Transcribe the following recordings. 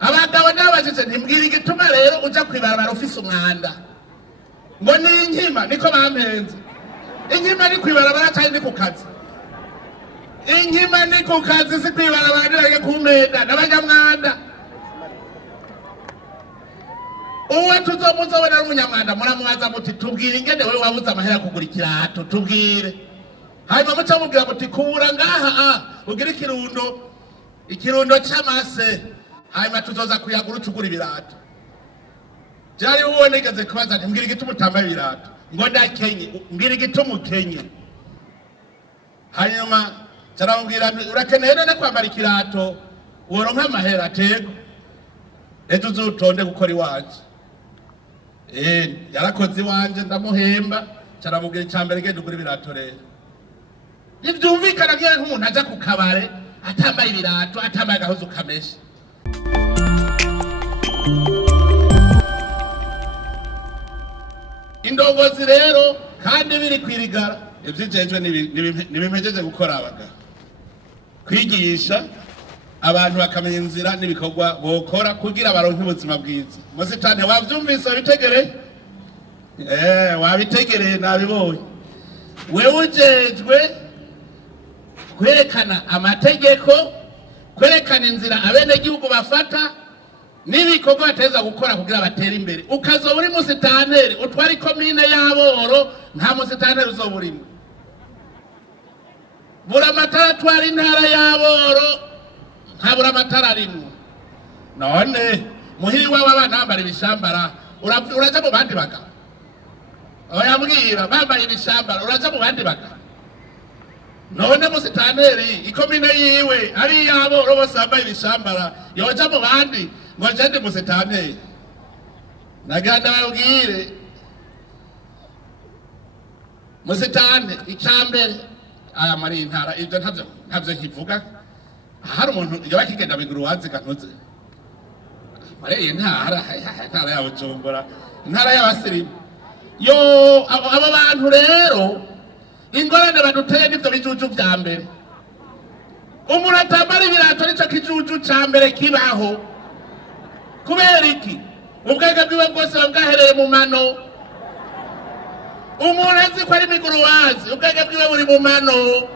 abagabo n'abajije ntimbwira igituma rero uja kwibarabara ufise umwanda ngo ni inkima niko bampenze. Inkima ni kwibarabara cyane ni ku kazi. Inkima ni ku kazi si kwibarabara nirage kumenda n'abanyamwanda. Uwe tuzomuzobona n'umunyamwanda muramubaza muti tubwire ingene wewe wabuze amahera kugura ikirato tubwire. Hanyuma muca mubwira muti kubura ngaha ugira ikirundo c'amase. Hanyuma tuzoza kuyagura ucugura ibirato. Jari uwo nigeze kubaza nti mbwira igituma utambaye ibirato ngo ndakenye mbwira igituma ukenye. Hanyuma carambwira urakeneye none kwambara ikirato woronka amahera tego ejo uzutonde gukora iwanje. Yarakoze iwanje ndamuhemba caramubwira icambere genda ugura ibirato rero. Nivyumvikana ngiye nk'umuntu aja ku kabare atambaye ibirato atambaye agahuzu kameshe. Indongozi rero kandi biri kwirigara ivyijejwe nibimejeje gukora abaga kwigisha abantu bakamenya inzira n'ibikorwa bokora kugira baronke ubuzima bwiza. Musitani wavyumvise bitegere wabitegereye nabibonye. Wewe ujejwe kwerekana amategeko, kwerekana inzira abene gihugu bafata n'ibikorwa bateza gukora kugira batera imbere. Ukazoba uri musitanteri utwara ikomine y'Aboro nta musitanteri uzoburimo. Buramatara atwara intara y'Aboro nta buramatara arimo. None muhiri w'abana bambara ibishambara uraja mu bandi bagabo. Oyambwira bambaye ibishambara uraja mu bandi bagabo. None musitanteri ikomine yiwe ari y'Aboro bose bambaye ibishambara yoja mu bandi ngo jende musitanteri. Naganda babwire musitante icambere aya mari intara ivyo ntavyo nkivuga. Hari umuntu yabakigenda biguru wazi kantuze mari intara ya Bujumbura intara y'abasirimu yo abo bantu rero ingorane baduteye nivyo bijuju vya mbere. Umuntu atambara ibirato nico kijuju ca mbere kibaho. Kubera iki ubwega bwiwe bwose bwahereye mu mano. Umuntu azi ko ari miguru wazi ubwega bwiwe buri mu mano.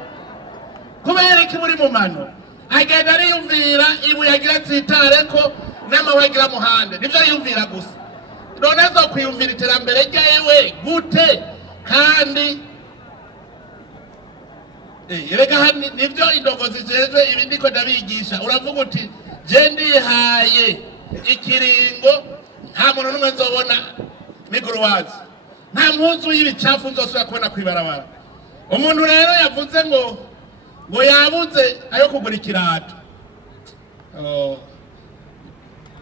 Kubera iki buri mu mano agenda ariyumvira ibuye agira tsitareko n'amawagira muhande nivyo yumvira gusa. None zo kwiyumvira iterambere ryewe gute kandi erega nivyo indongozi zejwe ibi ndiko ndabigisha. Uravuga uti je ndihaye ikiringo nta muntu numwe nzobona miguru wazi nta mpuzu y'ibicafu nzosubira kubona kwibarabara. Umuntu rero yavuze ngo yabuze ayo kugura ikirato.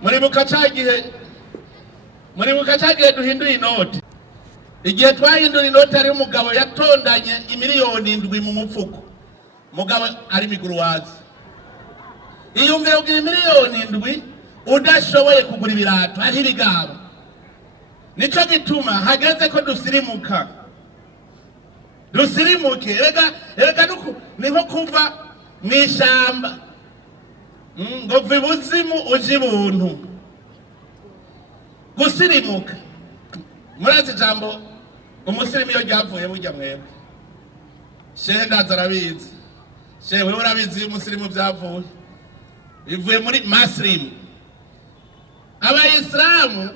Muribuka cagihe duhinduye inoti. Igihe twahindura inoti ari umugabo yatondanye imiliyoni 7 mu mupfuko. Mugabo ari miguru wazi. Iyumvira kugira imiliyoni 7 udashoboye kugura ibirato ari ibigabo. Nico gituma hageze ko dusirimuka. Dusirimuke erega niho kuva mwishamba ngo vibuzimu uje buntu. Gusirimuka murazi jambo umusirimu yo ryavuye burya mwebwe. Shehe ndazarabizi. Shehe wewe urabizi umusirimu byavuye. Bivuye muri masrimu. Abayisilamu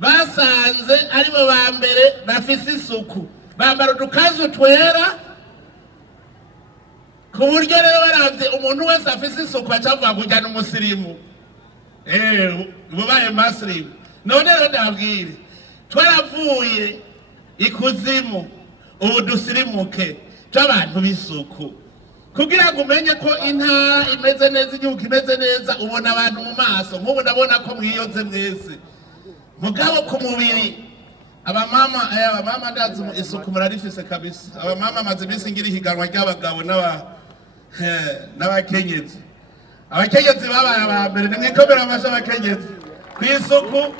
basanze aribo ba mbere bafise isuku. Bambara udukazu twera ku buryo rero baravye umuntu wese afise isuku acavuga kujyana umusirimu. Bubaye masrimu. None rero ndabwire twaravuye ikuzimu ubu dusirimuke tw'abantu b'isuku kugira ngo umenye ko intara imeze neza igihugu kimeze neza. Ubona abantu mu maso nk'ubu ndabona ko mwiyoze mwese mugabo ku mubiri. Abamama ndazi isuku murarifise kabisa. Abamama maze iminsi ngira ihiganwa ry'abagabo n'abakenyezi. Abakenyezi babaye aba mbere nimwikomera amasha abakenyezi kw'isuku.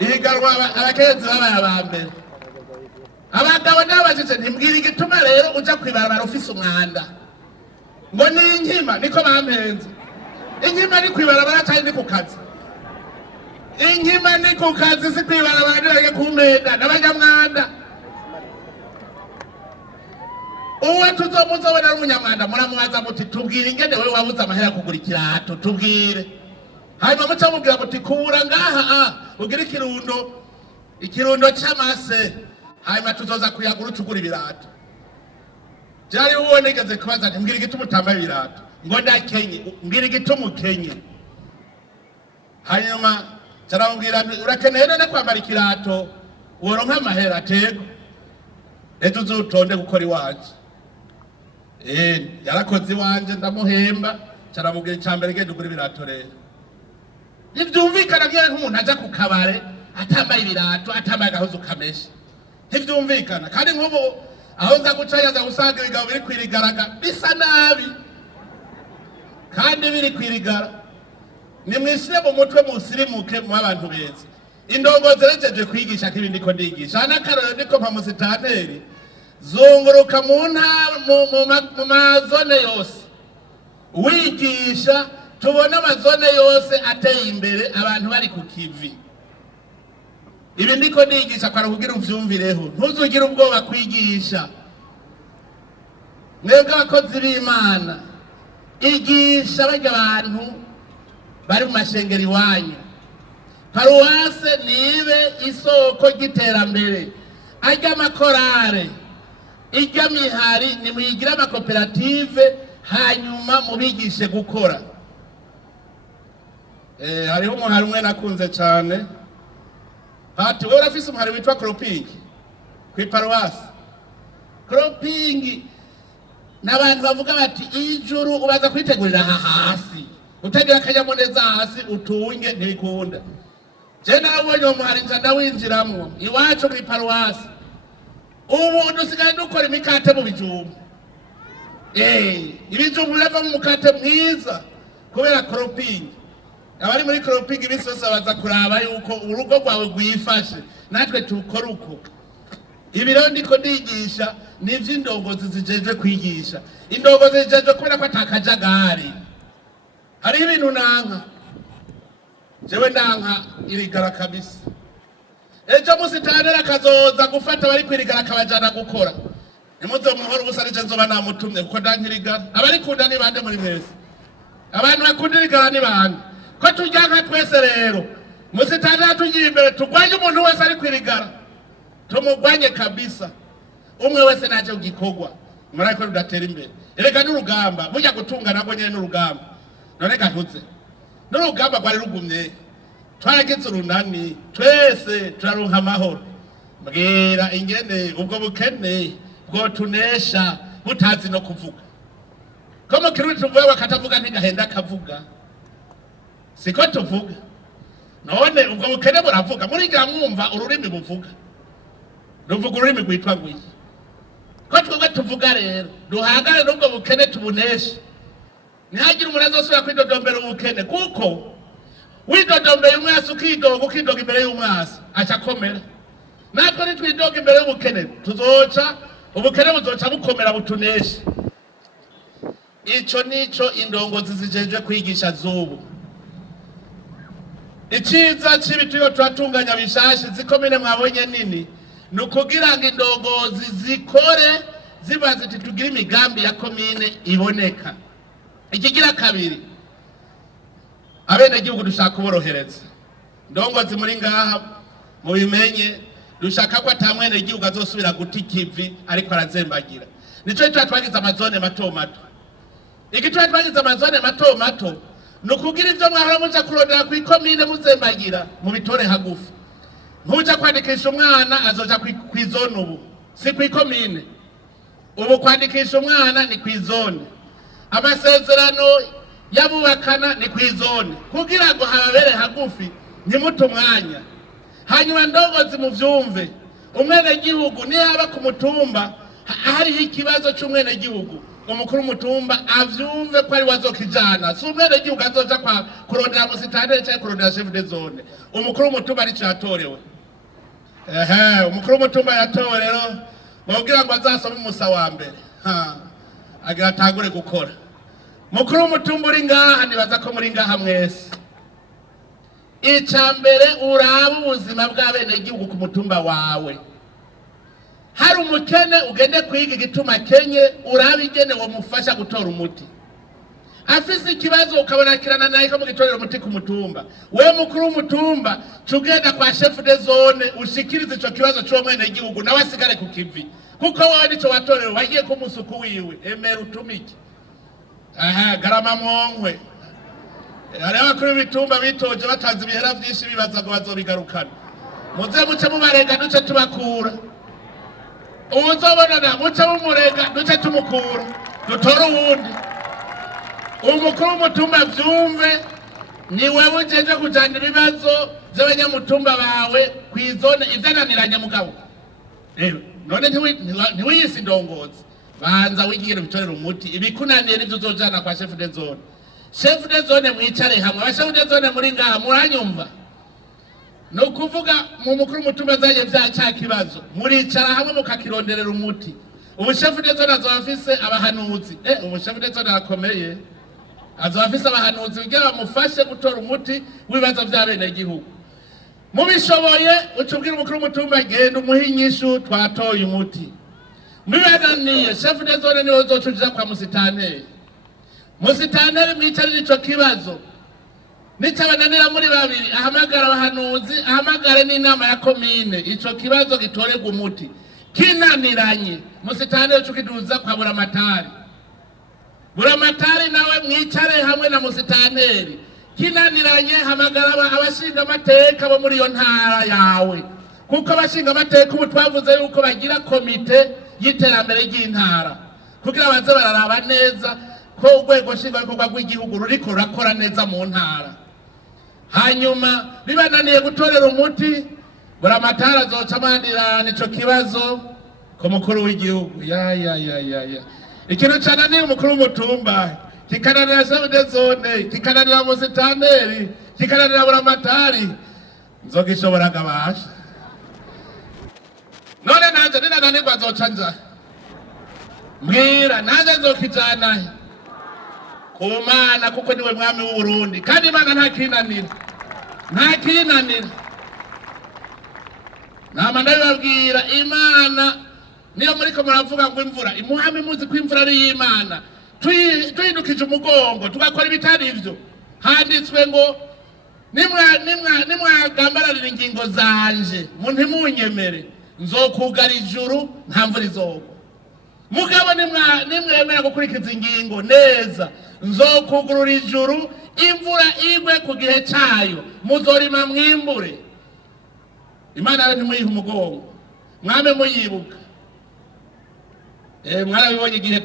Ihiganwa abakenyezi babaye aba mbere. Abagabo n'abajije ntimbwira igituma rero uja kwibarabara ufise umwanda ngo ni inkima niko bampenze. inkima ni kwibarabara cyane ni ku kazi, inkima ni ku kazi si kwibarabara nirage kumenda n'abanyamwanda. Uwe tuzomuzobona n'umunyamwanda muramwaza muti tubwire ingene wewe wabuze amahera kugura ikirato tubwire, hanyuma muca mubwira muti kubura ngaha ugira ikirundo c'amase, hanyuma tuzoza kuyagura ucugura ibirato. Jari uwo nigeze kubaza nti mbwira igituma utambaye ibirato, ngo ndakenye, mbwira igituma ukenye. Hanyuma caramubwira urakeneye none kwambara ikirato woronka amahera tego ejo uzutonde gukora iwanje. Yarakoze iwanje ndamuhemba, caramubwira icambere genda ugura ibirato rero. Ntivyumvikana ngiye nk'umuntu aja ku kabare atambaye ibirato atambaye agahuzu kameshe, ntivyumvikana. Kandi nk'ubu aho nza guca yaza gusanga ibigabo biri kwirigaraga bisa nabi kandi biri kwirigara. Nimwishyire mu mutwe musirimuke mu abantu beza. Indongozi zerekeje kwigisha ko ibindi ko ndigisha n'akararo niko mpa musitanteri zunguruka mu mazone yose wigisha, tubona amazone yose ateye imbere abantu bari ku kivi. Ibi ndiko ndigisha kwa kugira uvyumvireho, ntuzugire ubwoba kwigisha. Mwebwe abakozi b'Imana igisha bajya abantu bari mu mashengero iwanyu. Paruwase nibe isoko ry'iterambere, ajya amakorare, ijya mihari, nimwigira amakoperative hanyuma mubigishe gukora. Hariho umuhari umwe nakunze cyane, hati wewe urafise umuhari witwa Croping kwiparuwasi. Croping n'abantu bavuga bati ijuru ubaza kwitegurira hasi, utagira akanyamuneza hasi utunge ntibikunda. Je narabonye umuhari nza ndawinjiramwo iwacu kwiparuwasi. Ubu dusigaye dukora imikate mu bijumbu. Ibijumbu birava mu mukate mwiza kubera Croping. Abari muri Croping ibisose baza kuraba yuko urugo rwawe rwifashe, natwe tukora uko. Ibiro ndiko ndigisha nivyo indongozi zijeje kwigisha. Indongozi zijeje kubera ko atakajagari. Hari ibintu nanka, jewe ndanka irigara kabisa. Ejo musitanteri akazoza gufata bari kwirigara akabajana gukora. Nimuze muhora ubusarije nzoba namutumye kuko ndankirigara. Abari kunda ni bande muri mwese? Abantu bakunda irigara ni bande? Ko tujyanka twese rero musitanteri tugiye imbere tugwanye umuntu wese ari kwirigara, tumugwanye kabisa. Umwe wese naje ugikogwa murako rudatera imbere. Erega n'urugamba burya gutunga nabwo nyene n'urugamba. None gatutse n'urugamba rwari rugumye, twaragize urunani twese turaronka amahoro. Mbwira ingene ubwo bukene bwo tunesha butazi no kuvuga. Ko mu Kirundi tuvuga bakatavuga ntigahenda akavuga, siko tuvuga. None ubwo bukene buravuga, murigira mwumva ururimi buvuga, ruvuga ururimi rwitwa ngwiki. Ko twebwe tuvuga rero duhangane n'ubwo bukene tubuneshe. Ntihagire umuntu azosubira kwidodombera ubukene, kuko widodombeye umwasi ukidoga imbere y'umwasi acakomera. Natwe nitwidoga imbere y'ubukene tuzoca ubukene buzoca bukomera butuneshe. Ico nico indongozi zijeje kwigisha zubu. Iciza c'ibituyo turatunganya bishashi zikomine mwabonye nini, nukugira ngo indongozi zikore ziba ziti tugira imigambi ya komine iboneka. Ikigira kabiri, abene gihugu dushaka kuborohereza. Ndongozi muri ngaha mubimenye, dushaka ko atamwene gihugu azosubira guta ikivi ariko arazembagira. Nico twagize amazone mato mato. Igitwa twagize amazone mato mato nukugira ivyo mwahora muja kurondera ku ikomine muzembagira mu bitore hagufi. Ntuja kwandikisha umwana azoja ku izone ubu, si ku ikomine. Ubu kwandikisha umwana ni ku izone. Amasezerano yabubakana ni ku izone kugira ngo hababere hagufi ntimuto umwanya. Hanyuma ndongozi muvyumve, umwene gihugu niyaba ku mutumba hariho ikibazo c'umwene gihugu, umukuru w'umutumba avyumve ko ari wazokijana. Si umwene gihugu azoja kwa kurondera musitanteri cyangwa kurondera chef de zone. Umukuru w'umutumba ari cyatorewe. Umukuru w'umutumba yatowe rero mubwira ngo azasome umusa wa mbere, agira atangure gukora. mukuru w'umutumba uri ngaha nibaza ko muri ngaha mwese icambere uraba ubuzima bw'abenegihugu ku mutumba wawe hari umukene ugende kwiga igituma kenye uraba igene wamufasha gutora umuti afise ikibazo ukabona kirana naye ko mugitorera umuti ku mutumba we mukuru w'umutumba tugenda kwa chef de zone ushikirize ico kibazo cyo mwene gihugu nawe asigare ku kivi kuko wowe nico watorera wagiye ku musuku wiwe emera utumike garama mwonkwe hari abakuru b'ibitumba bitoje batanze ibihera byinshi bibaza ngo bazobigarukana muze muce mubarenga duce tubakura uzobonana muce mumurega duce tumukura dutora uwundi umukuru w'umutumba vyumve ni wewe ujeje kujana ibibazo by'abanyamutumba bawe kwizone ivyananiranye mugabo none ntiwiyisi ndongozi banza wigire bitorera umuti ibikunaniye nivyo uzojana kwa chef de zone. Chef de zone mwicare hamwe abashef de zone muri ngaha muranyumva no kuvuga mu mukuru w'umutumba zaje vyaca kibazo muricara hamwe mukakironderera umuti ubu chef de zone azofise abahanuzi ubu chef de zone akomeye azofise abahanuzi bigira bamufashe gutora umuti wibaza vy'abene gihugu mubishoboye ucubwira umukuru w'umutumba genda umuhinyishu twatoye umuti mbibananiye chef de zone niwe uzocuja kwa musitanteri mwicarira ico kibazo nicabananira muri babiri ahamagara abahanuzi ahamagare n'inama ya komine ico kibazo gitorerwa umuti kinaniranye musitanteri ucukiduza kwa buramatari nawe mwicare hamwe na musitanteri kinaniranye hamagara abashinga amateka bo muri iyo ntara yawe kuko abashinga amateka ubu twavuze yuko bagira komite y'iterambere ry'intara kugira baze bararaba neza ko urwego nshingwabikorwa rw'igihugu ruriko rurakora neza mu ntara hanyuma bibananiye gutorera umuti buramatari azoca amandirana ico kibazo ku mukuru w'igihugu ikintu cananiye umukuru w'umutumba kikananira chef de zone kikananira musitanteri kikananira buramatari nzogishobora gabasha none nanje ninananirwa azoca nja mbwira nanje nzokijana kumana kuko niwe mwami w'u Burundi kandi Imana ntakinanira nama ndababwira Imana niyo muriko muravuga ngo imvura imuhame muzi ko imvura ari y'Imana tuyindukije umugongo tugakora ibitari ivyo handitswe ngo nimwagambararira ingingo zanje ntimunyemere nzokugara ijuru nta mvura izogwa mugabo nimwemera gukurikiza ingingo neza nzokugurura ijuru imvura igwe ku gihe cayo muzorima mwimbure Imana ntimuyiha umugongo mwame muyibuka mwarabibonye igihe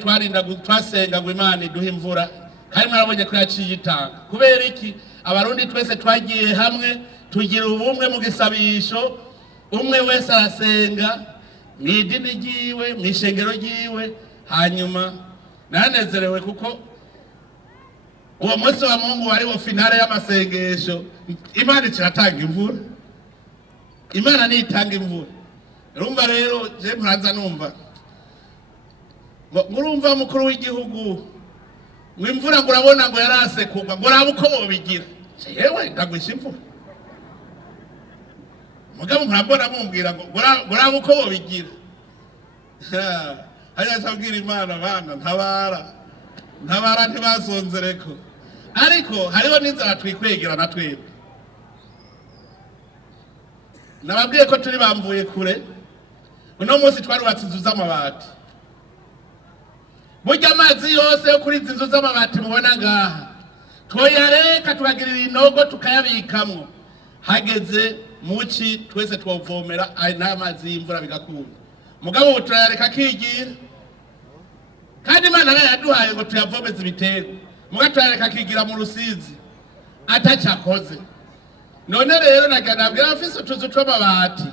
twasenga ngo Imana iduhe imvura kandi mwarabonye ko yaciye itanga kubera iki abarundi twese twagiye hamwe tugira ubumwe mu gisabisho umwe wese arasenga mw'idini ryiwe mw'ishengero ryiwe hanyuma nanezerewe kuko uwo munsi wa Mungu wari wo finale y'amasengesho Imana iratanga imvura Imana nitanga imvura urumva rero je muraza numva ngurumva mukuru w'igihugu mwimvura ngurabona ngo yarase kugwa nguraba uko bobigira yewe ndagwisha imvura mugabo murabona mumbwira ngo nguraba uko bobigira haya sabwira Imana bana ntabara ntibazonzereko ariko hariho n'inzara twikwegera na twebwe nababwiye ko turi bamvuye kure uno munsi twarubatse inzu z'amabati burya amazi yose yo kuri inzu z'amabati mubona ngaha twoyareka tukagirira inogo tukayabikamwo hageze muci twese twovomera n'amazi y'imvura bigakunda mugabo ubu turayareka akigira kandi Imana yaduhaye ngo tuyavomeze ibitego mugabo turayareka akigira mu Rusizi atacakoze none rero naganabwira afise utuzu tw'amabati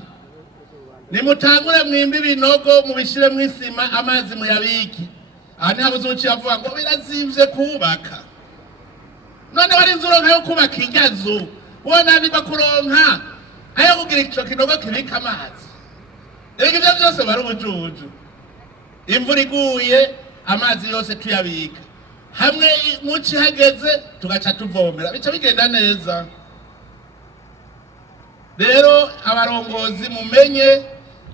nimutangure mwimba ibinogo mubishire mw'isima amazi muyabiki ani habuzuci avuga ngo birazimvye kubaka none wari nzuronka yo kubaka ingazo wona niba kuronka ayo kugira ico kinogo kibika amazi ivyo byose bari ubujuju imvura iguye amazi yose tuyabika hamwe muci hageze tugaca tuvomera bica bigenda neza. Rero abarongozi mumenye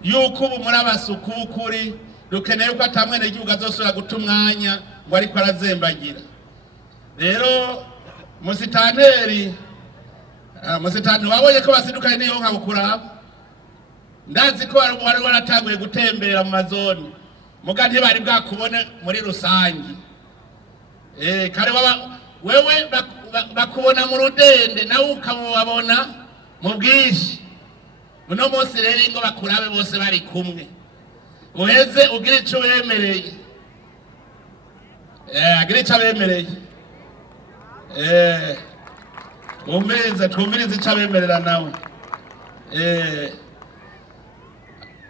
yuko ubu muri abasuku kuri dukeneye ko atamwene igihugu azosubira guta umwanya ngo ariko arazembagira. Rero musitanteri wabonye ko basidukanye niyo nka bukuraba, ndazi ko wari waratanguye gutembera mu mazone muga ntibari bwakubone muri rusangi. Kare wewe bakubona mu rudende nawe ukamubabona mu bwishi. Uno munsi rero ngo bakurabe bose bari kumwe uheze ugira ico bemereye, agira ico bemereye, twumvirize ico bemerera nawe.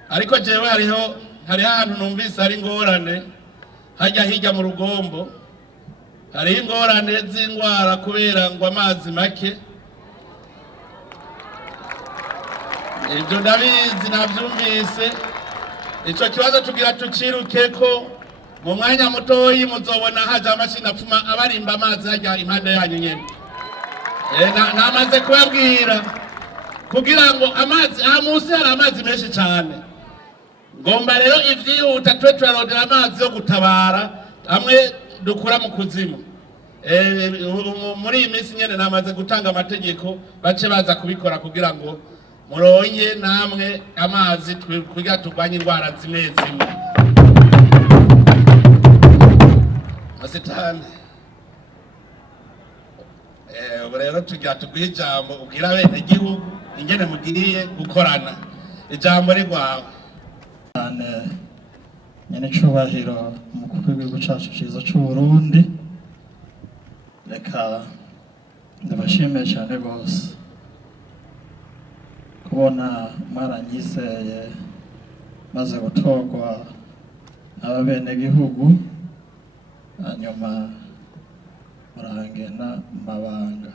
Ariko jewe hari ahantu numvise hari ingorane hajya hirya mu Rugombo, hari ingorane z'indwara kubera ngo amazi make. Ibyo ndabizi nabyumvise, ico kibazo tugira tuciruke ko mu mwanya mutoyi muzobona haje amashini apfuma abarimba amazi hajya impande yanyu nyene. Namaze kubabwira kugira ngo amazi amusi hari amazi menshi cyane. Ngomba rero ivyihuta twe turarondera amazi yo gutabara amwe dukura mu kuzimu. Muri iyi minsi nyene namaze gutanga amategeko bace baza kubikora kugira ngo muronye namwe amazi kugira turwanye indwara zimwe zimwe. Masitani ubu rero tugira tuguhe ijambo ubwira bene igihugu ingene mugiriye gukorana. Ijambo rigwawe nyene cubahiro umukuru w'igihugu cacu ciza c'u Burundi. Reka ndabashimiye cyane rwose kubona mwaranyizeye maze gutorwa n'abenegihugu, hanyuma murangena mabanga.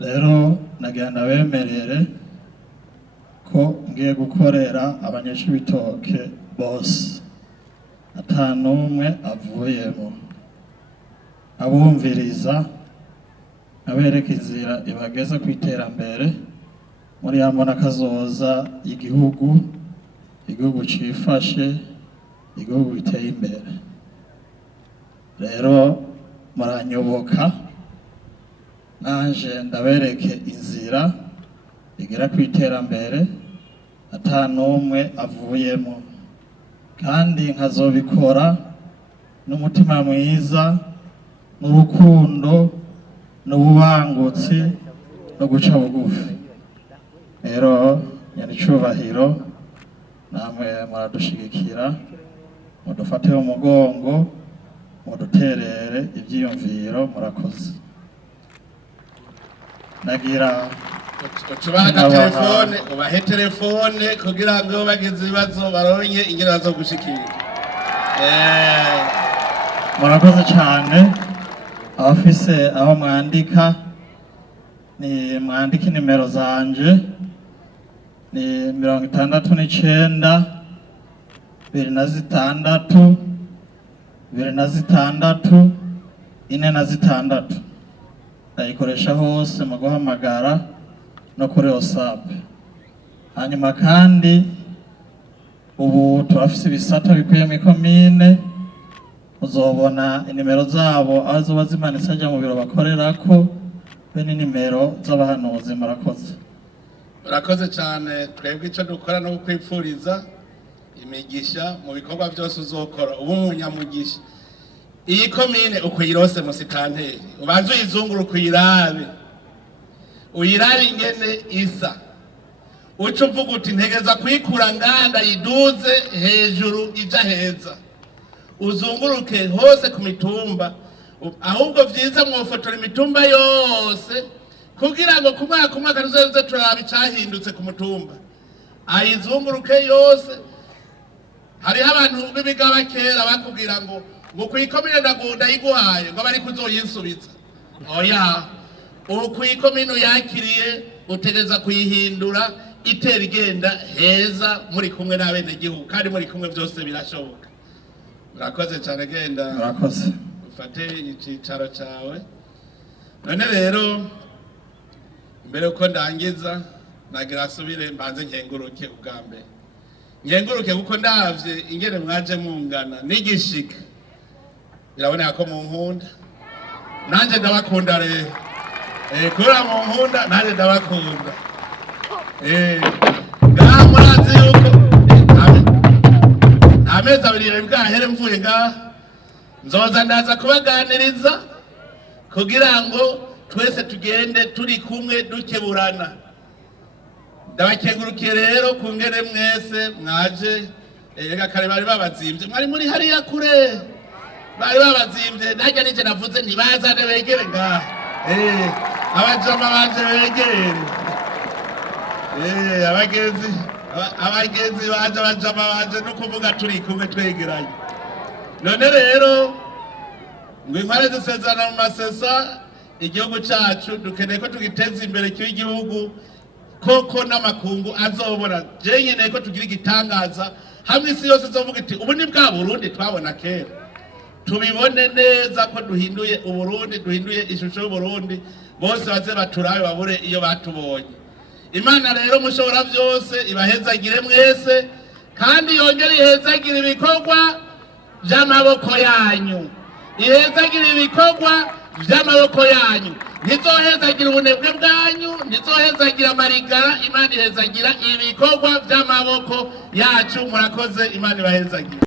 Rero nagenda bemerere ko ngiye gukorera abanyeshibitoke bose atanumwe avuyemo, abumviriza abereka inzira ibageza ku iterambere muri yambona kazoza igihugu cifashe, igihugu biteye imbere. Rero muranyoboka nanje ndabereke inzira igera ku iterambere atanumwe avuyemo, kandi nkazobikora n'umutima mwiza n'urukundo n'ububangutsi no guca bugufi. Rero nyaricubahiro namwe muradushigikira, mudufate umugongo, muduterere ivyiyumviro. Murakoze. Nagira tubaha telefone, ubahe telefone kugira ngo bagize ibibazo baronye ingene bazogushikira. Murakoze cyane. Abafise aho mwandika ni mwandike nimero zanje ni 69 26 26 46. Ndayikoresha hose mu guhamagara no kuri WhatsApp. Hanyuma kandi ubu turafise ibisata bikwiye mu komine, uzobona inimero zabo azo bazimanitse ajya mu biro bakorerako be n'inimero z'abahanuzi. Murakoze cyane. Twebwe icyo dukora no kwipfuriza imigisha mu bikorwa byose uzokora. Ubu munyamugisha iyi komine ukuyirose musitanteri, ubanze uyizunguruka uyirabe ingene isa, uca uvuga uti ntegeza kuyikura nganda yiduze hejuru ija heza, uzunguruke hose ku mitumba. Ahubwo vyiza mwofotora imitumba yose kugira ngo ku mwaka tuzoze turaba icahindutse ku mutumba, ayizunguruke yose. Hariho abantu b'ibigaba kera bakubwira ngo kuyikomine ndayiguhaye ngo bari kuzoyinsubiza. Oya, ubu kuyikomine yakiriye utegeza kuyihindura itera igenda heza muri kumwe n'abenegihugu, kandi muri kumwe byose birashoboka. urakoze cyane, genda urakoze ufate icyicaro cyawe. None rero mbere uko ndangiza nagira asubire mbanze nkenguruke ubwa mbere, nkenguruke kuko ndavye ingene mwaje mungana n'igishika, biraboneka ko munkunda, nanje ndabakunda rero. Kubera munkunda nanje ndabakunda. Ngaha murazi yuko amezi abiri bwahere mvuye ngaha, nzoza ndaza kubaganiriza kugira ngo twese tugende turi kumwe dukeburana. Ndabakengurukiye rero kungene mwese mwaje, ega kare bari babazimvye, mwari muri hariya kure, bari babazimvye, najya nije navuze ntibazane begere ngaha, abajama banje begere, abagenzi banje abajama banje no kuvuga turi kumwe twegeranye. None rero ngo intware zisezerana mu masesa, igihugu cyacu dukeneye ko tugiteza imbere cy'igihugu koko n'amakungu azobora. Je nkeneye ko tugira igitangaza hamwe isi yose izovuga iti ubu ni bwa Burundi twabona kera, tubibone neza ko duhinduye Uburundi, duhinduye ishusho y'Uburundi, bose baze baturabe babure iyo batubonye. Imana rero mushobora byose ibahezagire mwese, kandi yongere ihezagire ibikorwa by'amaboko yanyu, ihezagire ibikorwa by'amaboko yanyu, ntizohezagira ubunebwe bwanyu, ntizohezagira amarigara, Imana ihezagira ibikorwa by'amaboko yacu. Murakoze, Imana ibahezagira.